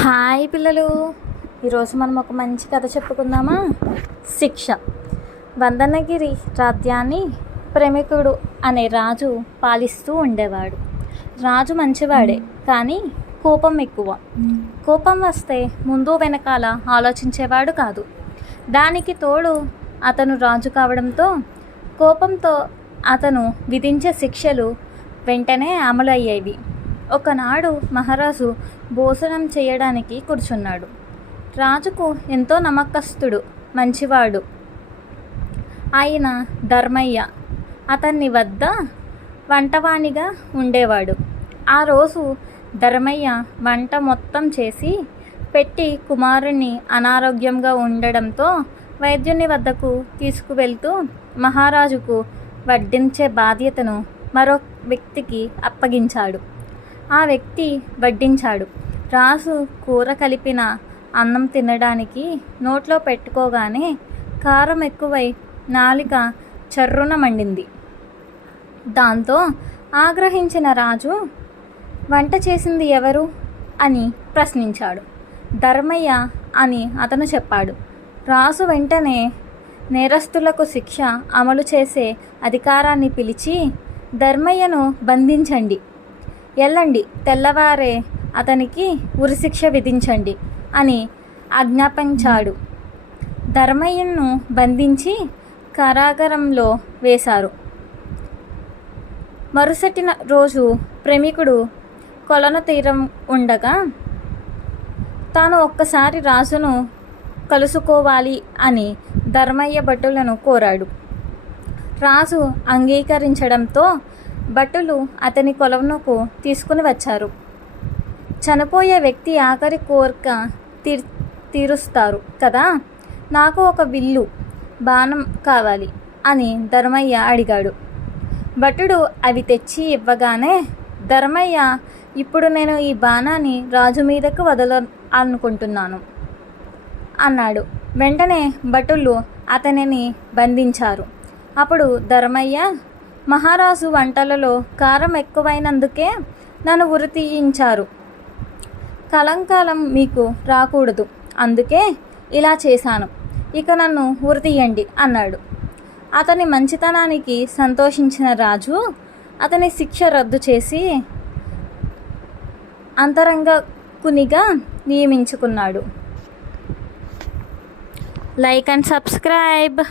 Hi పిల్లలు, ఈరోజు మనం ఒక మంచి కథ చెప్పుకుందామా. శిక్ష. వందనగిరి రాజ్యాన్ని ప్రేమికుడు అనే రాజు పాలిస్తూ ఉండేవాడు. రాజు మంచివాడే, కానీ కోపం ఎక్కువ. కోపం వస్తే ముందు వెనకాల ఆలోచించేవాడు కాదు. దానికి తోడు అతను రాజు కావడంతో కోపంతో అతను విధించే శిక్షలు వెంటనే అమలు అయ్యేవి. ఒకనాడు మహారాజు భోజనం చేయడానికి కూర్చున్నాడు. రాజుకు ఎంతో నమ్మకస్తుడు, మంచివాడు ఆయన ధర్మయ్య అతన్ని వద్ద వంటవాణిగా ఉండేవాడు. ఆ రోజు ధర్మయ్య వంట మొత్తం చేసి పెట్టి కుమారుణ్ణి అనారోగ్యంగా ఉండడంతో వైద్యుని వద్దకు తీసుకువెళ్తూ మహారాజుకు వడ్డించే బాధ్యతను మరో వ్యక్తికి అప్పగించాడు. ఆ వ్యక్తి వడ్డించాడు. రాజు కూర కలిపిన అన్నం తినడానికి నోట్లో పెట్టుకోగానే కారం ఎక్కువై నాలిక చర్రున మండింది. దాంతో ఆగ్రహించిన రాజు వంట చేసింది ఎవరు అని ప్రశ్నించాడు. ధర్మయ్య అని అతను చెప్పాడు. రాజు వెంటనే నేరస్తులకు శిక్ష అమలు చేసే అధికారాన్ని పిలిచి ధర్మయ్యను బంధించండి, ఎల్లండి, తెల్లవారే అతనికి ఉరిశిక్ష విధించండి అని ఆజ్ఞాపించాడు. ధర్మయ్యను బంధించి కారాగారంలో వేశారు. మరుసటి రోజు ప్రేమికుడు కొలను తీరం ఉండగా తాను ఒక్కసారి రాజును కలుసుకోవాలి అని ధర్మయ్య భటులను కోరాడు. రాజు అంగీకరించడంతో భటులు అతని కొలనుకు తీసుకుని వచ్చారు. చనిపోయే వ్యక్తి ఆఖరి కోరిక తీరుస్తారు కదా, నాకు ఒక విల్లు బాణం కావాలి అని ధర్మయ్య అడిగాడు. భటుడు అవి తెచ్చి ఇవ్వగానే ధర్మయ్య, ఇప్పుడు నేను ఈ బాణాన్ని రాజు మీదకు వదలాలనుకుంటున్నాను అన్నాడు. వెంటనే భటులు అతనిని బంధించారు. అప్పుడు ధర్మయ్య, మహారాజు వంటలలో కారం ఎక్కువైనందుకే నన్ను ఉరి తీయించారు. కలంకాలం మీకు రాకూడదు, అందుకే ఇలా చేశాను. ఇక నన్ను ఉరి తీయండి అన్నాడు. అతని మంచితనానికి సంతోషించిన రాజు అతని శిక్ష రద్దు చేసి అంతరంగకునిగా నియమించుకున్నాడు. Like and subscribe.